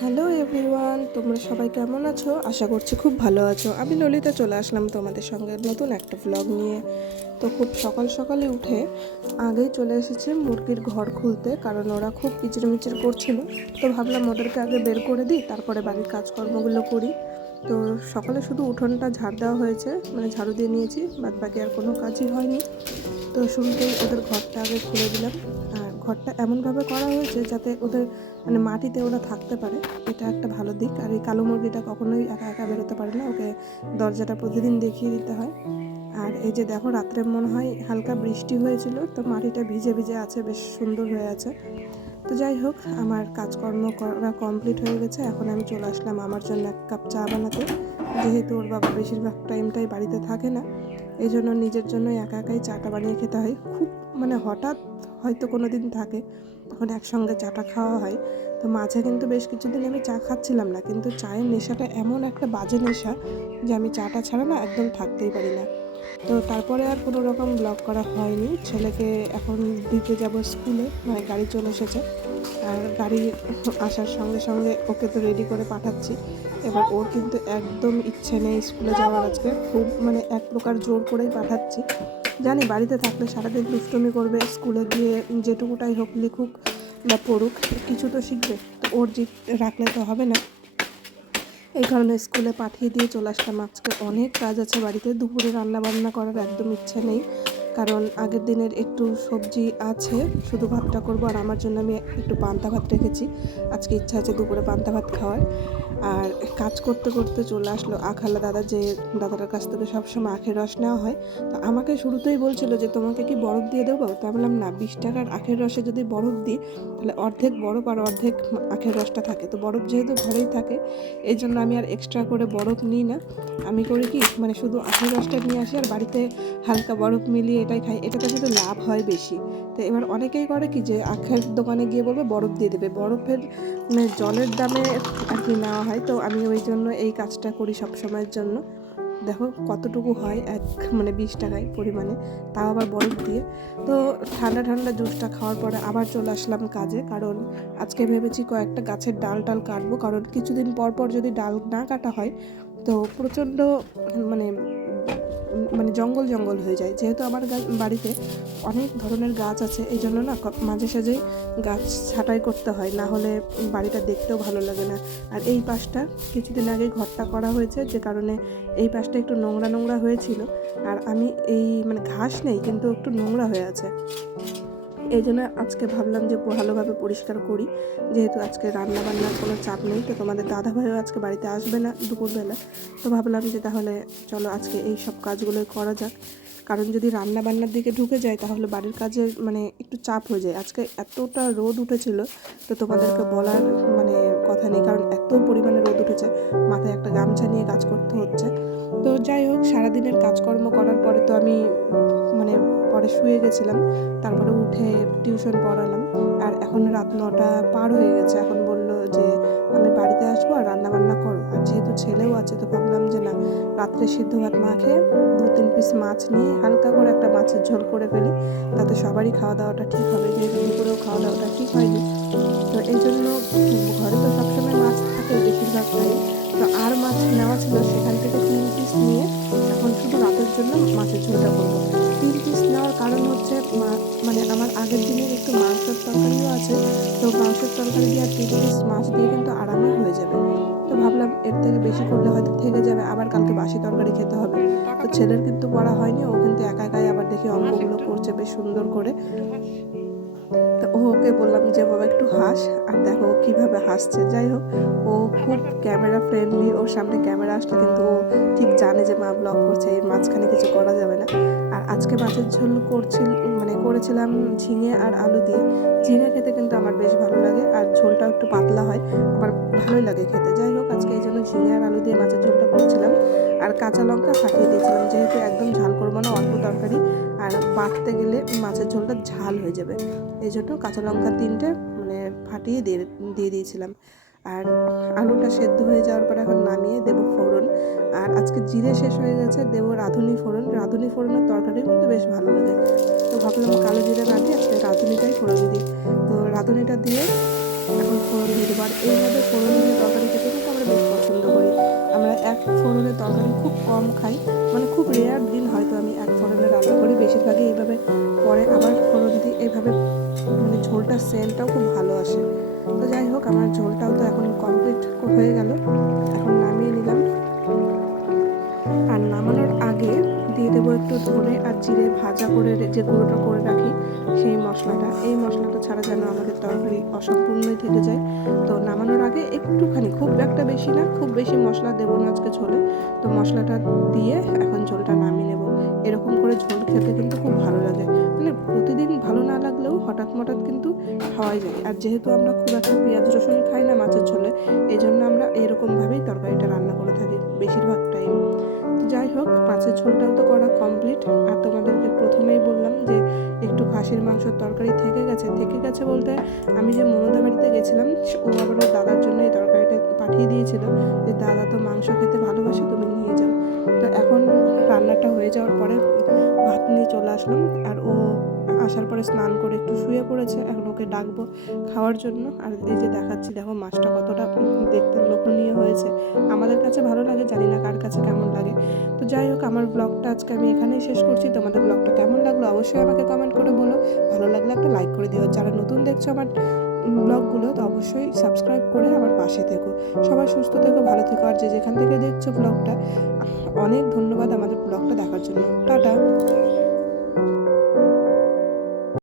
Hello everyone, তোমরা সবাই কেমন আছো? আশা করছি খুব ভালো আছো। আমি ললিতা চলে আসলাম তোমাদের সঙ্গে নতুন একটা ব্লগ নিয়ে। তো খুব সকাল সকালে উঠে আগেই চলে এসেছে মুরগির ঘর খুলতে, কারণ ওরা খুব কিচিরমিচির করছিল। তো ভাবলাম ওদেরকে আগে বের করে দিই, তারপরে বাড়ির কাজকর্মগুলো করি। তো সকালে শুধু উঠোনটা ঝাড় দেওয়া হয়েছে, মানে ঝাড়ু দিয়ে নিয়েছি, বাদ বাকি আর কোনো কাজই হয়নি। তো শুরুতেই ওদের ঘরটা আগে খুলে দিলাম। আর ঘরটা এমনভাবে করা হয়েছে যাতে ওদের মানে মাটিতে ওরা থাকতে পারে, এটা একটা ভালো দিক। আর এই কালো মুরগিটা কখনোই একা একা বেরোতে পারে না, ওকে দরজাটা প্রতিদিন দেখিয়ে দিতে হয়। আর এই যে দেখো, রাত্রে মনে হয় হালকা বৃষ্টি হয়েছিল, তো মাটিটা ভিজে ভিজে আছে, বেশ সুন্দর হয়ে আছে। তো যাই হোক, আমার কাজকর্ম করা কমপ্লিট হয়ে গেছে। এখন আমি চলে আসলাম আমার জন্য এক কাপ চা বানাতে। যেহেতু ওর বাবা বেশিরভাগ টাইমটাই বাড়িতে থাকে না, এই জন্য নিজের জন্য একা একাই চাটা বানিয়ে খেতে হয়। খুব মানে হঠাৎ হয়তো কোনো দিন থাকে, তখন একসঙ্গে চাটা খাওয়া হয়। তো মাঝে কিন্তু বেশ কিছুদিন আমি চা খাচ্ছিলাম না, কিন্তু চায়ের নেশাটা এমন একটা বাজে নেশা যে আমি চাটা ছাড়া না একদম থাকতেই পারি না। তো তারপরে আর কোনো রকম ব্লগ করা হয়নি। ছেলেকে এখন দিতে যাব স্কুলে, মানে গাড়ি চলে এসেছে। আর গাড়ি আসার সঙ্গে সঙ্গে ওকে তো রেডি করে পাঠাচ্ছি। এবার ওর কিন্তু একদম ইচ্ছে নেই স্কুলে যাওয়ার আজকে, খুব মানে এক প্রকার জোর করেই পাঠাচ্ছি। জানি বাড়িতে থাকলে সারাদিন দুষ্টুমি করবে, স্কুলে গিয়ে যেটুকুটাই হোক লিখুক বা পড়ুক কিছু তো শিখবে। তো ওর জিদ রাখলে তো হবে না, এই কারণে স্কুলে পাঠিয়ে দিয়ে চলে আসলাম। আজকে অনেক কাজ আছে বাড়িতে, দুপুরে রান্না বান্না করার একদম ইচ্ছে নেই, কারণ আগের দিনের একটু সবজি আছে, শুধু ভাতটা করবো। আর আমার জন্য আমি একটু পান্তা ভাত রেখেছি, আজকে ইচ্ছা আছে দুপুরে পান্তা ভাত খাওয়ার। আর কাজ করতে করতে চলে আসলো আখালা দাদা, যে দাদাটার কাছ থেকে সবসময় আখের রস নেওয়া হয়। তো আমাকে শুরুতেই বলছিল যে তোমাকে কি বরফ দিয়ে দেবো? তো আমি বললাম না, 20 টাকার আখের রসে যদি বরফ দিই তাহলে অর্ধেক বরফ আর অর্ধেক আখের রসটা থাকে। তো বরফ যেহেতু ঘরেই থাকে, এই জন্য আমি আর এক্সট্রা করে বরফ নিই না। আমি করি কি, মানে শুধু আখের রসটা নিয়ে আসি আর বাড়িতে হালকা বরফ মিলিয়ে এটাই খাই, এটাতে কিন্তু লাভ হয় বেশি। তো এবার অনেকেই করে কি, যে আখের দোকানে গিয়ে বলবে বরফ দিয়ে দেবে, বরফের মানে জলের দামে আর কি নেওয়া হয়। তো আমি ওই জন্য এই কাজটা করি সব সময়ের জন্য। দেখো কতটুকু হয়, এক মানে 20 টাকায় পরিমাণে, তাও আবার বরফ দিয়ে। তো ঠান্ডা ঠান্ডা জুসটা খাওয়ার পরে আবার চলে আসলাম কাজে, কারণ আজকে ভেবেছি কয়েকটা গাছের ডাল টাল কাটবো, কারণ কিছুদিন পর পর যদি ডাল না কাটা হয় তো প্রচণ্ড মানে মানে জঙ্গল জঙ্গল হয়ে যায়। যেহেতু আমার বাড়িতে অনেক ধরনের গাছ আছে, এই জন্য না মাঝে সাঝেই গাছ ছাঁটাই করতে হয়, না হলে বাড়িটা দেখতেও ভালো লাগে না। আর এই পাশটা কিছুদিন আগে ঘরটা করা হয়েছে, যে কারণে এই পাশটা একটু নোংরা নোংরা হয়েছিল। আর আমি এই মানে ঘাস নেই, কিন্তু একটু নোংরা হয়ে আছে, এই জন্য আজকে ভাবলাম যে ভালোভাবে পরিষ্কার করি। যেহেতু আজকে রান্না বান্নার কোনো চাপ নেই, তো তোমাদের দাদাভাইও আজকে বাড়িতে আসবে না দুপুরবেলা। তো ভাবলাম যে তাহলে চলো আজকে এই সব কাজগুলোই করা যাক, কারণ যদি রান্না বান্নার দিকে ঢুকে যায় তাহলে বাড়ির কাজের মানে একটু চাপ হয়ে যায়। আজকে এতটা রোদ উঠেছিল, তো তোমাদেরকে বলার মানে কথা নেই, কারণ এত পরিমাণে রোদ উঠেছে, মাথায় একটা গামছা নিয়ে কাজ করতে হচ্ছে। তো যাই হোক, সারাদিনের কাজকর্ম করার পরে তো আমি মানে পরে শুয়ে গেছিলাম, তারপরে উঠে টিউশন পড়ালাম। আর এখন রাত 9টা পার হয়ে গেছে, এখন বলল যে আমি বাড়িতে আসবো আর রান্না বান্না করো। আর যেহেতু ছেলেও আছে, তো ভাবলাম যে না, রাত্রে সিদ্ধ ভাত মাখে 2-3 পিস মাছ নিয়ে হালকা করে একটা মাছের ঝোল করে ফেলি, তাতে সবারই খাওয়া দাওয়াটা ঠিক হবে, যেহেতু দুপুরেও খাওয়া দাওয়াটা ঠিক হয়নি। তো এই জন্য ঘরে তো সবসময় মাছ থাকে বেশিরভাগ টাইম। তো আর মাছ নেওয়া ছিল, সেখান থেকে 3 পিস নিয়ে এখন শুধু রাতের জন্য মাছের ঝোলটা করবো। 3 পিস নেওয়ার কারণ হচ্ছে মানে আমার আগের দিনের একটু মাংসের তরকারিও আছে, তো মাংসের তরকারি দিয়ে আর 3 পিস মাছ দিয়ে কিন্তু আরামে হয়ে যাবে। তো ভাবলাম এর থেকে বেশি করলে হয়তো থেকে যাবে, আবার কালকে বাসি তরকারি খেতে হবে। তো ছেলের কিন্তু পড়া হয়নি, ও কিন্তু একা একাই আবার দেখি অঙ্কগুলো করছে বেশ সুন্দর করে। তো ওকে বললাম যে বাবা একটু হাস, আর দেখো কিভাবে হাসছে। যাই হোক, ও খুব ক্যামেরা ফ্রেন্ডলি, ওর সামনে ক্যামেরা আসলে কিন্তু ও ঠিক জানে যে মা ব্লগ করছে, এর মাঝখানে কিছু করা যাবে না। আর আজকে মাছের ঝোল করেছিলাম ঝিঙে আর আলু দিয়ে। ঝিঙে খেতে কিন্তু আমার বেশ ভালো লাগে, আর ঝোলটাও একটু পাতলা হয়, আমার ভালোই লাগে খেতে। যাই হোক, আজকে এই জন্য ঝিঙে আর আলু দিয়ে মাছের ঝোলটা করছিলাম। আর কাঁচা লঙ্কা ফাটিয়ে দিয়েছিলাম, যেহেতু একদম ঝাল করবো না, অল্প তরকারি, আর বাটতে গেলে মাছের ঝোলটা ঝাল হয়ে যাবে, এই জন্য কাঁচা লঙ্কা 3টে মানে ফাটিয়ে দিয়ে দিয়েছিলাম। আর আলুটা সেদ্ধ হয়ে যাওয়ার পর এখন নামিয়ে দেবো ফোড়ন। আর আজকে জিরে শেষ হয়ে গেছে, দেবো রাঁধুনি ফোড়ন। রাঁধুনি ফোড়নের তরকারি কিন্তু বেশ ভালো লাগে, তো ভাবলাম কালো জিরে না দিয়ে আজকে রাঁধুনিটাই ফোড়ন দিই। তো রাঁধুনিটা দিয়ে এখন ফোড়ন দিয়ে দেবো। আর এইভাবে ফোড়ন দিয়ে ফোড়নের তরকারি খুব কম খাই, মানে খুব রেয়ার দিন হয়তো আমি এক ফোড়নে রান্না করি, বেশিরভাগই এইভাবে পরে আবার ফোড়ন দিই, এইভাবে মানে ঝোলটার সেন্টটাও খুব ভালো আসে। তো যাই হোক, আমার ঝোলটাও তো এখন কমপ্লিট হয়ে গেল, এখন নামিয়ে নিলাম। আর নামানোর আগে দিয়ে দেবো একটু ধনে আর জিরে ভাজা করে যে গুঁড়োটা করে রাখি সেই মশলাটা। এই মশলাটা ছাড়া যেন আমাদের তরকারি অসম্পূর্ণই থেকে যায়। তো নামানোর আগে একটুখানি, খুব একটা বেশি না, খুব বেশি মশলা দেবো না আজকে ঝোলে। তো মশলাটা দিয়ে এখন ঝোলটা নামিয়ে নেব। এরকম করে ঝোল খেতে কিন্তু খুব ভালো লাগে, মানে প্রতিদিন ভালো না লাগলেও হঠাৎ মঠাৎ কিন্তু খাওয়াই যায়। আর যেহেতু আমরা খুব একটা পেঁয়াজ রসুন খাই না মাছের ঝোলে, এই জন্য আমরা এরকমভাবেই তরকারিটা রান্না করে থাকি বেশিরভাগ টাইম। তো যাই হোক, মাছের ঝোলটাও তো করা কমপ্লিট। আর তোমাদেরকে প্রথমেই বললাম যে একটু খাসির মাংসের তরকারি থেকে গেছে বলতে, আমি যে মনোদা বাড়িতে গেছিলাম, ও আবার ওর দাদার জন্য এই তরকারিটা পাঠিয়ে দিয়েছিল, যে দাদা তো মাংস খেতে ভালোবাসে, তুমি নিয়ে যাও। তো এখন রান্নাটা হয়ে যাওয়ার পরে ভাত নিয়ে চলে আসলাম। আর ও আসার পরে স্নান করে একটু শুয়ে পড়েছে, এখন ওকে ডাকবো খাওয়ার জন্য। আর এই যে দেখাচ্ছি, দেখো মাছটা কতটা দেখতে লোভনীয় হয়েছে। আমাদের কাছে ভালো লাগে, জানি না কার কাছে কেমন লাগে। তো যাই হোক, আমার ব্লগটা আজকে আমি এখানেই শেষ করছি। তোমাদের ব্লগটা কেমন লাগলো অবশ্যই আমাকে কমেন্ট করে বলো। ভালো লাগলে একটা লাইক করে দিও। যারা নতুন দেখছো আমার ব্লগগুলো, তো অবশ্যই সাবস্ক্রাইব করে আমার পাশে থেকো। সবাই সুস্থ থেকো, ভালো থেকো। আর যে যেখান থেকে দেখছো ব্লগটা, অনেক ধন্যবাদ আমাদের ব্লগটা দেখার জন্য। টাটা।